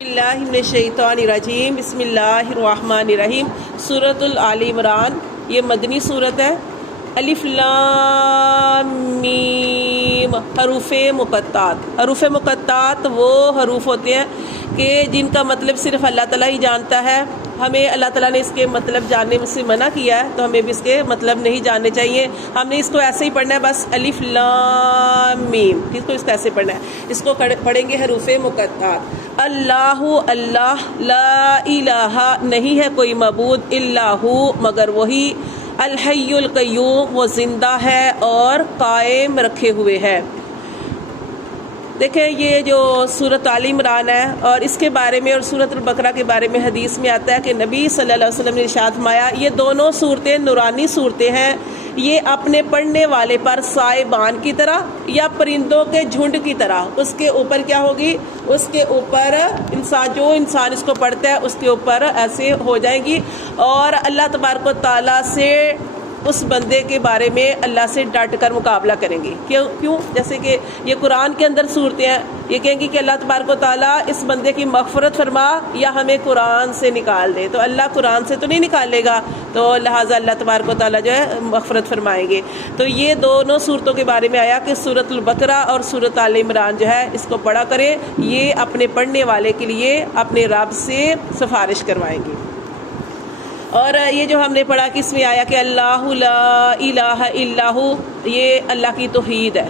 اللہ من الشیطان الرجیم بسم اللہ الرحمن الرحیم سورۃ آل عمران یہ مدنی صورت ہے۔ الف لام میم حروف مقطعات۔ حروف مقطعات وہ حروف ہوتے ہیں کہ جن کا مطلب صرف اللہ تعالیٰ ہی جانتا ہے۔ ہمیں اللہ تعالیٰ نے اس کے مطلب جاننے سے منع کیا ہے تو ہمیں بھی اس کے مطلب نہیں جاننے چاہیے۔ ہم نے اس کو ایسے ہی پڑھنا ہے، بس الف لام میم، اس کو ایسے پڑھنا ہے۔ اس کو پڑھیں گے حروف مقطعات۔ اللہ اللہ، لا الہ نہیں ہے کوئی معبود الا ہو مگر وہی، الحی القیوم وہ زندہ ہے اور قائم رکھے ہوئے ہے۔ دیکھیں یہ جو سورۃ آل عمران ہے اور اس کے بارے میں اور سورۃ البقرہ کے بارے میں حدیث میں آتا ہے کہ نبی صلی اللہ علیہ وسلم نے ارشاد فرمایا یہ دونوں صورتیں نورانی صورتیں ہیں، یہ اپنے پڑھنے والے پر سائبان کی طرح یا پرندوں کے جھنڈ کی طرح اس کے اوپر کیا ہوگی، اس کے اوپر جو انسان اس کو پڑھتا ہے اس کے اوپر ایسے ہو جائیں گی، اور اللہ تبارک و تعالیٰ سے اس بندے کے بارے میں اللہ سے ڈٹ کر مقابلہ کریں گی۔ کیوں؟ جیسے کہ یہ قرآن کے اندر صورتیں ہیں، یہ کہیں گی کہ اللہ تبارک و تعالیٰ اس بندے کی مغفرت فرما یا ہمیں قرآن سے نکال دے، تو اللہ قرآن سے تو نہیں نکالے گا، تو لہٰذا اللہ تبارک و تعالیٰ جو ہے مغفرت فرمائیں گے۔ تو یہ دونوں صورتوں کے بارے میں آیا کہ سورۃ البقرہ اور سورۃ آل عمران جو ہے اس کو پڑھا کریں، یہ اپنے پڑھنے والے کے لیے اپنے رب سے سفارش کروائیں گے۔ اور یہ جو ہم نے پڑھا کہ اس میں آیا کہ اللہ لا الہ الا ہو، یہ اللہ کی توحید ہے۔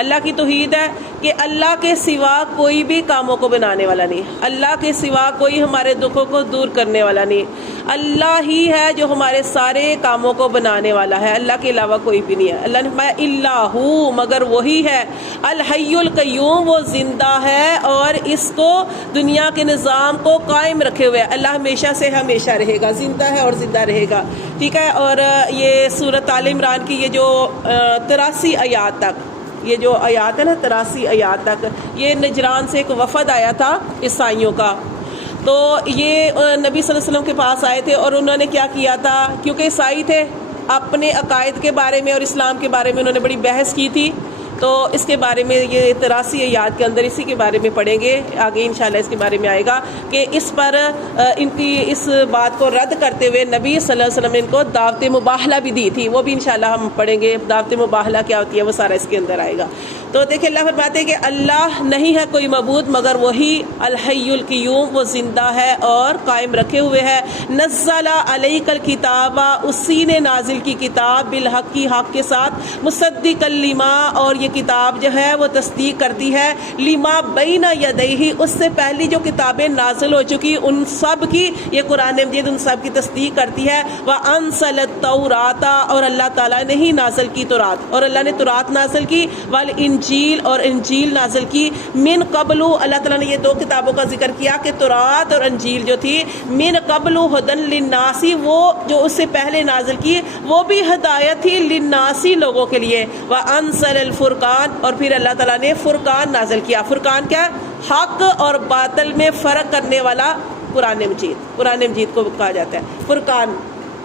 اللہ کی توحید ہے کہ اللہ کے سوا کوئی بھی کاموں کو بنانے والا نہیں، اللہ کے سوا کوئی ہمارے دکھوں کو دور کرنے والا نہیں، اللہ ہی ہے جو ہمارے سارے کاموں کو بنانے والا ہے، اللہ کے علاوہ کوئی بھی نہیں ہے۔ اللہ نے فرمایا اللہ مگر وہی ہے، الحی القیوم وہ زندہ ہے اور اس کو دنیا کے نظام کو قائم رکھے ہوئے ہے۔ اللہ ہمیشہ سے ہمیشہ رہے گا، زندہ ہے اور زندہ رہے گا، ٹھیک ہے۔ اور یہ سورۃ آل عمران کی یہ جو 83 آیات تک، یہ جو آیات ہے نا 83 آیات تک، یہ نجران سے ایک وفد آیا تھا عیسائیوں کا، تو یہ نبی صلی اللہ علیہ وسلم کے پاس آئے تھے اور انہوں نے کیا کیا تھا، کیونکہ عیسائی تھے، اپنے عقائد کے بارے میں اور اسلام کے بارے میں انہوں نے بڑی بحث کی تھی، تو اس کے بارے میں یہ 83 آیات کے اندر اسی کے بارے میں پڑھیں گے، آگے انشاءاللہ اس کے بارے میں آئے گا کہ اس پر ان کی اس بات کو رد کرتے ہوئے نبی صلی اللہ علیہ وسلم نے ان کو دعوت مباہلہ بھی دی تھی، وہ بھی انشاءاللہ ہم پڑھیں گے، دعوت مباہلہ کیا ہوتی ہے وہ سارا اس کے اندر آئے گا۔ تو دیکھیں اللہ فرماتے ہیں کہ اللہ نہیں ہے کوئی معبود مگر وہی، الحی القیوم وہ زندہ ہے اور قائم رکھے ہوئے ہے، نزل علیک الکتاب اسی نے نازل کی کتاب، بالحق کی حق کے ساتھ، مصدق لما اور یہ کتاب جو ہے وہ تصدیق کرتی ہے، لما بین یدیہ اس سے پہلی جو کتابیں نازل ہو چکی ان سب کی، یہ قرآن مجید ان سب کی تصدیق کرتی ہے، وانزل التوراۃ اور اللہ تعالیٰ نے ہی نازل کی تورات، اور اللہ نے تورات نازل کی، والانجیل اور انجیل نازل کی، من قبل اللہ تعالیٰ نے یہ دو کتابوں کا ذکر کیا کہ تورات اور انجیل جو تھی، من قبل ہدی للناس وہ جو اس سے پہلے نازل کی وہ بھی ہدایت تھی للناس لوگوں کے لیے، وانزل الفرقان اور پھر اللہ تعالیٰ نے فرقان نازل کیا۔ فرقان کیا ہے؟ حق اور باطل میں فرق کرنے والا قرآن مجید، قرآن مجید کو کہا جاتا ہے فرقان،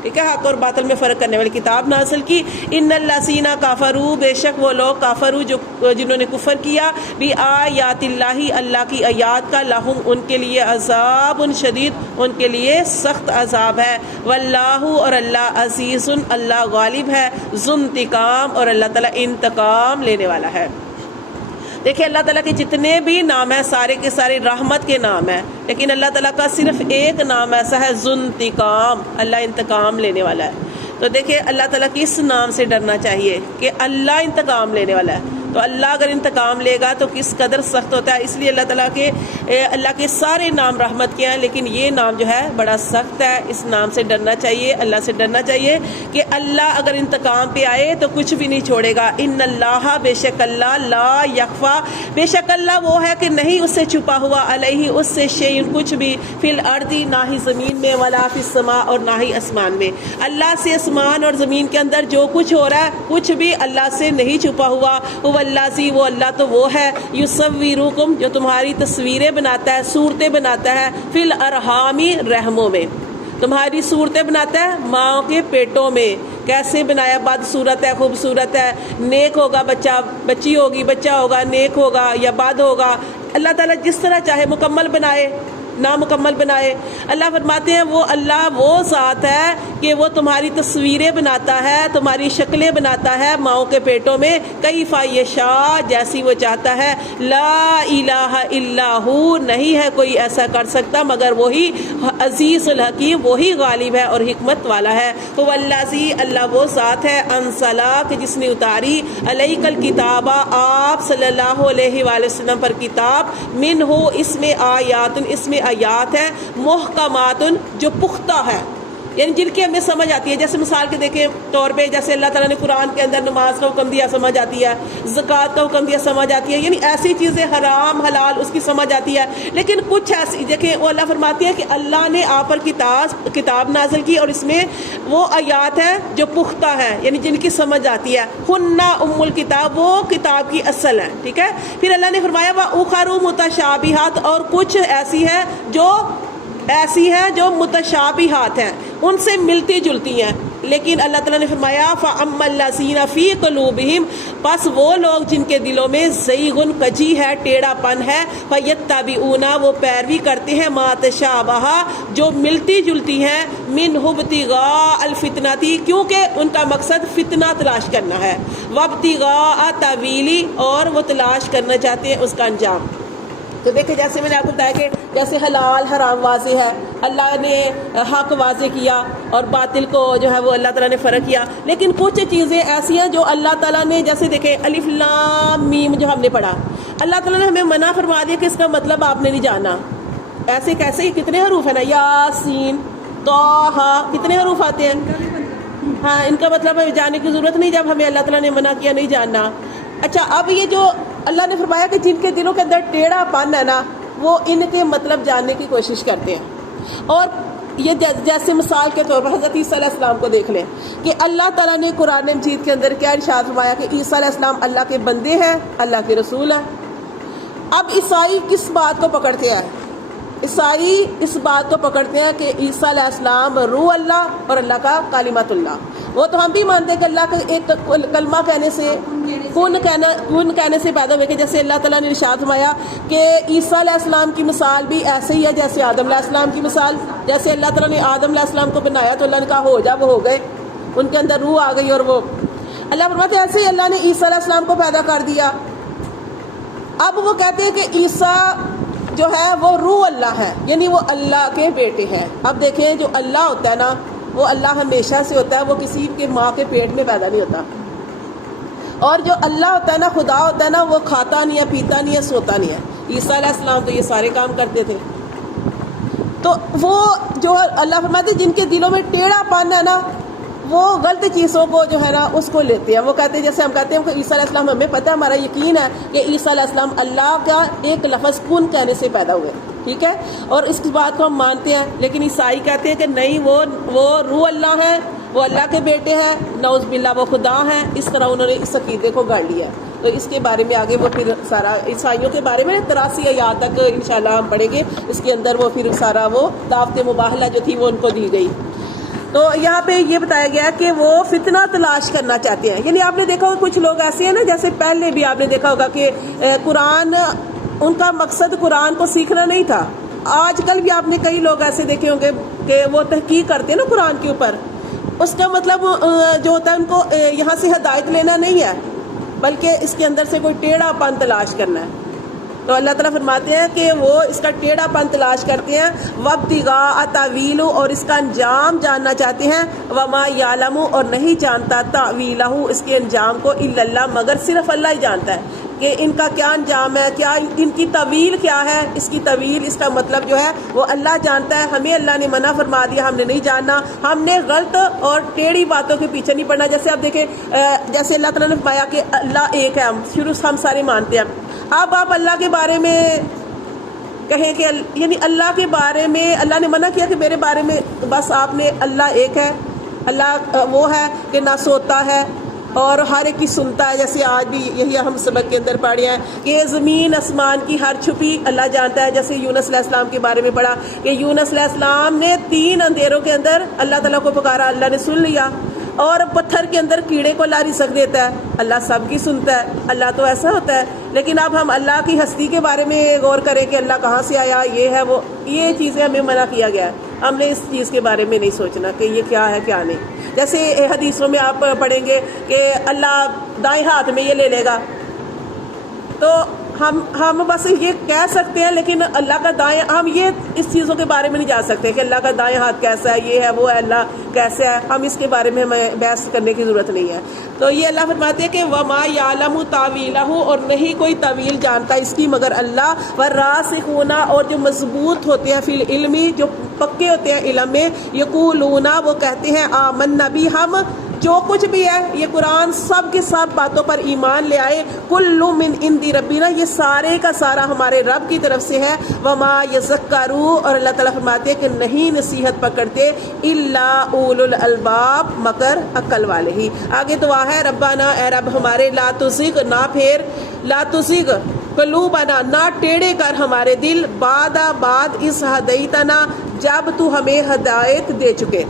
ٹھیک ہے، حق اور باطل میں فرق کرنے والی کتاب نازل کی۔ ان الذین کفروا بے شک وہ لوگ کافروا جنہوں نے کفر کیا، بآیات اللہ اللہ کی آیات کا، لہم ان کے لیے عذاب شدید ان کے لیے سخت عذاب ہے، واللہ اور اللہ عزیز اللہ غالب ہے، ذو انتقام اور اللہ تعالیٰ انتقام لینے والا ہے۔ دیکھیں اللہ تعالیٰ کے جتنے بھی نام ہیں سارے کے سارے رحمت کے نام ہیں، لیکن اللہ تعالیٰ کا صرف ایک نام ایسا ہے ذو انتقام، اللہ انتقام لینے والا ہے۔ تو دیکھیں اللہ تعالیٰ کی اس نام سے ڈرنا چاہیے کہ اللہ انتقام لینے والا ہے، تو اللہ اگر انتقام لے گا تو کس قدر سخت ہوتا ہے۔ اس لیے اللہ کے سارے نام رحمت کے ہیں، لیکن یہ نام جو ہے بڑا سخت ہے، اس نام سے ڈرنا چاہیے، اللہ سے ڈرنا چاہیے کہ اللہ اگر انتقام پہ آئے تو کچھ بھی نہیں چھوڑے گا۔ ان اللہ بے شک اللہ، لا یخفا بے شک اللہ وہ ہے کہ نہیں اس سے چھپا ہوا، علیہ اس سے شیء کچھ بھی، فی الارض نہ ہی زمین میں، ولا فی السماء اور نہ ہی آسمان میں، اللہ سے آسمان اور زمین کے اندر جو کچھ ہو رہا ہے کچھ بھی اللہ سے نہیں چھپا ہوا، وہ اللہ تو وہ ہے، یصورکم جو تمہاری تصویریں بناتا ہے، صورتیں بناتا ہے، فی الارحام رحموں میں، تمہاری صورتیں بناتا ہے ماں کے پیٹوں میں، کیسے بنایا، بدصورت ہے، خوبصورت ہے، نیک ہوگا بچہ، بچی ہوگی، بچہ ہوگا، نیک ہوگا یا بد ہوگا، اللہ تعالیٰ جس طرح چاہے مکمل بنائے، نامکمل بنائے. اللہ فرماتے ہیں وہ اللہ وہ ذات ہے کہ وہ تمہاری تصویریں بناتا ہے, تمہاری شکلیں بناتا ہے ماؤں کے پیٹوں میں, کیف یشاء جیسی وہ چاہتا ہے. لا الہ الا ہو نہیں ہے کوئی ایسا کر سکتا مگر وہی عزیز الحکیم, وہی غالب ہے اور حکمت والا ہے. تو والذی اللہ وہ ذات ہے انزلا کہ جس نے اتاری علیک الکتابہ آپ صلی اللہ علیہ وآلہ وسلم پر کتاب, من ہو اس میں آیات اس میں آیات ہے, محکمات جو پختہ ہے یعنی جن کی ہمیں سمجھ آتی ہے. جیسے مثال کے دیکھیں طور پہ جیسے اللہ تعالیٰ نے قرآن کے اندر نماز کا حکم دیا سمجھ آتی ہے, زکوٰۃ کا حکم دیا سمجھ آتی ہے, یعنی ایسی چیزیں حرام حلال اس کی سمجھ آتی ہے. لیکن کچھ ایسی دیکھیں وہ اللہ فرماتی ہے کہ اللہ نے آپ پر کتاب نازل کی اور اس میں وہ آیات ہیں جو پختہ ہیں یعنی جن کی سمجھ آتی ہے. ہن ام الکتاب وہ کتاب کی اصل ہے. ٹھیک ہے. پھر اللہ نے فرمایا وَأُخَرُ مُتَشَابِهَاتٌ اور کچھ ایسی ہیں جو متشابہات ہیں ان سے ملتی جلتی ہیں. لیکن اللہ تعالیٰ نے فرمایا فَأَمَّا الَّذِينَ فِي قُلُوبِهِمْ پس وہ لوگ جن کے دلوں میں زیغن کجی ہے ٹیڑھا پن ہے, فَيَتَّبِعُونَ وہ پیروی کرتے ہیں مَا تَشَابَهَ جو ملتی جلتی ہیں, مِنْهُ ابْتِغَاءَ الْفِتْنَةِ کیونکہ ان کا مقصد فتنہ تلاش کرنا ہے, وَابْتِغَاءَ تَأْوِيلِهِ اور وہ تلاش کرنا چاہتے ہیں اس کا انجام. تو دیکھیں جیسے میں نے آپ کو بتایا کہ جیسے حلال حرام واضح ہے, اللہ نے حق واضح کیا اور باطل کو جو ہے وہ اللہ تعالیٰ نے فرق کیا. لیکن کچھ چیزیں ایسی ہیں جو اللہ تعالیٰ نے جیسے دیکھیں الف لام میم جو ہم نے پڑھا, اللہ تعالیٰ نے ہمیں منع فرما دیا کہ اس کا مطلب آپ نے نہیں جانا. ایسے کیسے کتنے حروف ہیں نا, یاسین طٰہٰ کتنے حروف آتے ہیں. ہاں ان کا مطلب ہمیں جاننے کی ضرورت نہیں جب ہمیں اللہ تعالیٰ نے منع کیا نہیں جاننا. اچھا اب یہ جو اللہ نے فرمایا کہ جن کے دلوں کے اندر ٹیڑھا پن ہے نا وہ ان کے مطلب جاننے کی کوشش کرتے ہیں. اور یہ جیسے مثال کے طور پر حضرت عیسیٰ علیہ السلام کو دیکھ لیں کہ اللہ تعالیٰ نے قرآن مجید کے اندر کیا ارشاد فرمایا کہ عیسیٰ علیہ السلام اللہ کے بندے ہیں, اللہ کے رسول ہیں. اب عیسائی کس بات کو پکڑتے ہیں؟ عیسائی اس بات کو پکڑتے ہیں کہ عیسیٰ علیہ السلام روح اللہ اور اللہ کا کلمۃ اللہ. وہ تو ہم بھی مانتے ہیں کہ اللہ کا ایک کلمہ کہنے سے کن کہنے سے پیدا ہوئے, کہ جیسے اللہ تعالیٰ نے ارشاد فرمایا کہ عیسیٰ علیہ السلام کی مثال بھی ایسے ہی ہے جیسے آدم علیہ السلام کی مثال. جیسے اللہ تعالیٰ نے آدم علیہ السلام کو بنایا تو اللہ نے کہا ہو جا, وہ ہو گئے, ان کے اندر روح آ گئی. اور وہ اللہ فرماتے ہیں ایسے ہی اللہ نے عیسیٰ علیہ السلام کو پیدا کر دیا. اب وہ کہتے ہیں کہ عیسیٰ جو ہے وہ روح اللہ ہے یعنی وہ اللہ کے بیٹے ہیں. اب دیکھیں جو اللہ ہوتا ہے نا وہ اللہ ہمیشہ سے ہوتا ہے, وہ کسی کے ماں کے پیٹ میں پیدا نہیں ہوتا. اور جو اللہ ہوتا ہے نا خدا ہوتا ہے نا وہ کھاتا نہیں ہے, پیتا نہیں ہے, سوتا نہیں ہے. عیسیٰ علیہ السلام تو یہ سارے کام کرتے تھے. تو وہ جو اللہ فرماتے جن کے دلوں میں ٹیڑھا پن ہے نا وہ غلط چیزوں کو جو ہے نا اس کو لیتے ہیں. وہ کہتے ہیں جیسے ہم کہتے ہیں کہ عیسیٰ علیہ السلام, ہمیں پتہ ہے ہمارا یقین ہے کہ عیسیٰ علیہ السلام اللہ کا ایک لفظ کن کہنے سے پیدا ہوئے. ٹھیک ہے, اور اس بات کو ہم مانتے ہیں. لیکن عیسائی کہتے ہیں کہ نہیں وہ روح اللہ ہے, وہ اللہ کے بیٹے ہیں, نعوذ باللہ وہ خدا ہیں. اس طرح انہوں نے اس عقیدے کو گاڑ لیا. تو اس کے بارے میں آگے وہ پھر سارا عیسائیوں کے بارے میں 83 آیات تک انشاءاللہ ہم پڑھیں گے. اس کے اندر وہ پھر سارا وہ دعوت مباہلہ جو تھی وہ ان کو دی گئی. تو یہاں پہ یہ بتایا گیا کہ وہ فتنہ تلاش کرنا چاہتے ہیں. یعنی آپ نے دیکھا ہوگا کچھ لوگ ایسے ہیں نا, جیسے پہلے بھی آپ نے دیکھا ہوگا کہ قرآن ان کا مقصد قرآن کو سیکھنا نہیں تھا. آج کل بھی آپ نے کئی لوگ ایسے دیکھے ہوں گے کہ وہ تحقیق کرتے ہیں نا قرآن کے اوپر. اس کا مطلب جو ہوتا ہے ان کو یہاں سے ہدایت لینا نہیں ہے بلکہ اس کے اندر سے کوئی ٹیڑھا پن تلاش کرنا ہے. تو اللہ تعالیٰ فرماتے ہیں کہ وہ اس کا ٹیڑھا پن تلاش کرتے ہیں. وابتغاء تاویلہ اور اس کا انجام جاننا چاہتے ہیں. وما یعلم اور نہیں جانتا تاویلہ اس کے انجام کو الا اللہ مگر صرف اللہ ہی جانتا ہے کہ ان کا کیا انجام ہے, کیا ان کی طویل کیا ہے. اس کی طویل اس کا مطلب جو ہے وہ اللہ جانتا ہے. ہمیں اللہ نے منع فرما دیا, ہم نے نہیں جاننا. ہم نے غلط اور ٹیڑھی باتوں کے پیچھے نہیں پڑنا. جیسے آپ دیکھیں جیسے اللہ تعالیٰ نے فرمایا کہ اللہ ایک ہے, ہم شروع سے ہم سارے مانتے ہیں. اب آپ اللہ کے بارے میں کہیں کہ یعنی اللہ کے بارے میں اللہ نے منع کیا کہ میرے بارے میں بس آپ نے اللہ ایک ہے, اللہ وہ ہے کہ نہ سوتا ہے اور ہر ایک کی سنتا ہے. جیسے آج بھی یہی ہم سبق کے اندر پڑھے ہیں کہ زمین آسمان کی ہر چھپی اللہ جانتا ہے. جیسے یونس علیہ السلام کے بارے میں پڑھا کہ یونس علیہ السلام نے 3 اندھیروں کے اندر اللہ تعالیٰ کو پکارا, اللہ نے سن لیا. اور پتھر کے اندر کیڑے کو لا رزق دیتا ہے, اللہ سب کی سنتا ہے. اللہ تو ایسا ہوتا ہے لیکن اب ہم اللہ کی ہستی کے بارے میں غور کریں کہ اللہ کہاں سے آیا، یہ ہے وہ، یہ چیزیں ہمیں منع کیا گیا ہے. ہم نے اس چیز کے بارے میں نہیں سوچنا کہ یہ کیا ہے کیا نہیں. جیسے حدیثوں میں آپ پڑھیں گے کہ اللہ دائیں ہاتھ میں یہ لے لے گا، تو ہم بس یہ کہہ سکتے ہیں، لیکن اللہ کا دائیں، ہم یہ اس چیزوں کے بارے میں نہیں جا سکتے کہ اللہ کا دائیں ہاتھ کیسا ہے، یہ ہے وہ ہے، اللہ کیسے ہے. ہم اس کے بارے میں ہمیں بحث کرنے کی ضرورت نہیں ہے. تو یہ اللہ فرماتے ہیں کہ وما یعلم تاویلہ، اور نہیں کوئی طویل جانتا اس کی مگر اللہ. والراسخون، اور جو مضبوط ہوتے ہیں، فی العلم، جو پکے ہوتے ہیں علم میں، یقولون، وہ کہتے ہیں، آمنا بھی، ہم جو کچھ بھی ہے یہ قرآن سب کے سب باتوں پر ایمان لے آئے. کل من عند ربنا، یہ سارے کا سارا ہمارے رب کی طرف سے ہے. وما یذکروا، اور اللہ تعالیٰ فرماتے ہیں کہ نہیں نصیحت پکڑتے، الا اولو الالباب، مگر عقل والے ہی. آگے دعا ہے، ربنا، اے رب ہمارے، لا تزغ، نہ پھیر، لا تزغ قلوبنا، نہ ٹیڑے کر ہمارے دل، بعد اس ہدیتنا، جب تو ہمیں ہدایت دے چکے.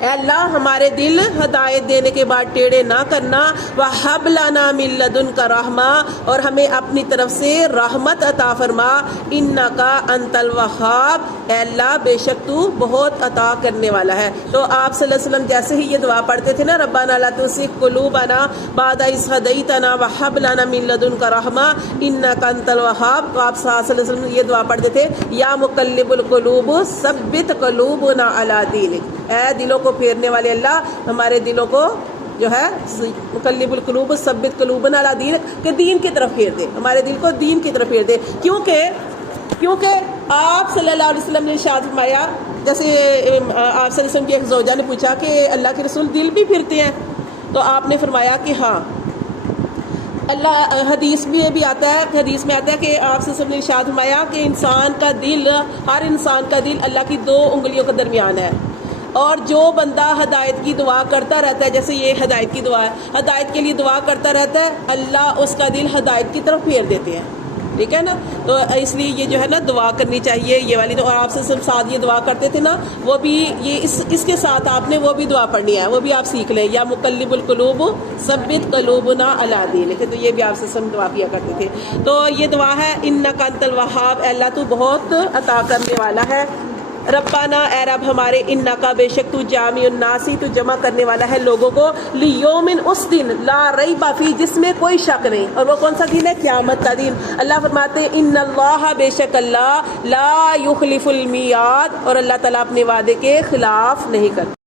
اے اللہ ہمارے دل ہدایت دینے کے بعد ٹیڑے نہ کرنا. وَهَبْ لَنَا مِن لَّدُنْكَ رَحْمَةً، اور ہمیں اپنی طرف سے رحمت عطا فرما. إِنَّكَ أَنتَ الْوَهَّابُ، اے اللہ بے شک تو بہت عطا کرنے والا ہے. تو آپ صلی اللہ علیہ وسلم جیسے ہی یہ دعا پڑھتے تھے نا، ربنا لا تزغ قلوبنا بعد إذ هديتنا وهب لنا من لدنك رحمة إنك أنت الوهاب، تو آپ صلی اللہ علیہ وسلم یہ دعا پڑھتے تھے، یا مقلب القلوب ثبت قلوبنا على دينك، اے دلوں کو پھیرنے والے اللہ ہمارے دلوں کو جو ہے مقلب القلوب ثبت قلوبنا علی دینک، کہ دین کی طرف پھیر دے، ہمارے دل کو دین کی طرف پھیر دے. کیونکہ آپ صلی اللہ علیہ وسلم نے ارشاد فرمایا، جیسے آپ صلی اللہ علیہ وسلم کی ایک زوجہ نے پوچھا کہ اللہ کے رسول دل بھی پھرتے ہیں، تو آپ نے فرمایا کہ ہاں. اللہ حدیث میں یہ بھی آتا ہے، حدیث میں آتا ہے کہ آپ صلی اللہ علیہ وسلم نے ارشاد فرمایا کہ انسان کا دل، ہر انسان کا دل اللہ کی 2 انگلیوں کے درمیان ہے. اور جو بندہ ہدایت کی دعا کرتا رہتا ہے، جیسے یہ ہدایت کی دعا ہے، ہدایت کے لیے دعا کرتا رہتا ہے، اللہ اس کا دل ہدایت کی طرف پھیر دیتے ہیں. ٹھیک ہے نا. تو اس لیے یہ جو ہے نا دعا کرنی چاہیے یہ والی. اور آپ سے سب ساتھ یہ دعا کرتے تھے نا، وہ بھی یہ اس کے ساتھ آپ نے وہ بھی دعا پڑھنی ہے، وہ بھی آپ سیکھ لیں، یا مقلب القلوب ثبت قلوبنا علی دینک، تو یہ بھی آپ سے سب دعا کیا کرتے تھے. تو یہ دعا ہے، انک انت الوہاب، اے اللہ تو بہت عطا کرنے والا ہے. ربنا، اے رب ہمارے، انکا بے شک تو جامع الناس، تو جمع کرنے والا ہے لوگوں کو، لیومن، اس دن، لا ریب فیہ، جس میں کوئی شک نہیں. اور وہ کون سا دن ہے؟ قیامت کا دن. اللہ فرماتے ہیں، ان اللہ، بے شک اللہ، لا یخلف المیعاد، اور اللہ تعالیٰ اپنے وعدے کے خلاف نہیں کرتا.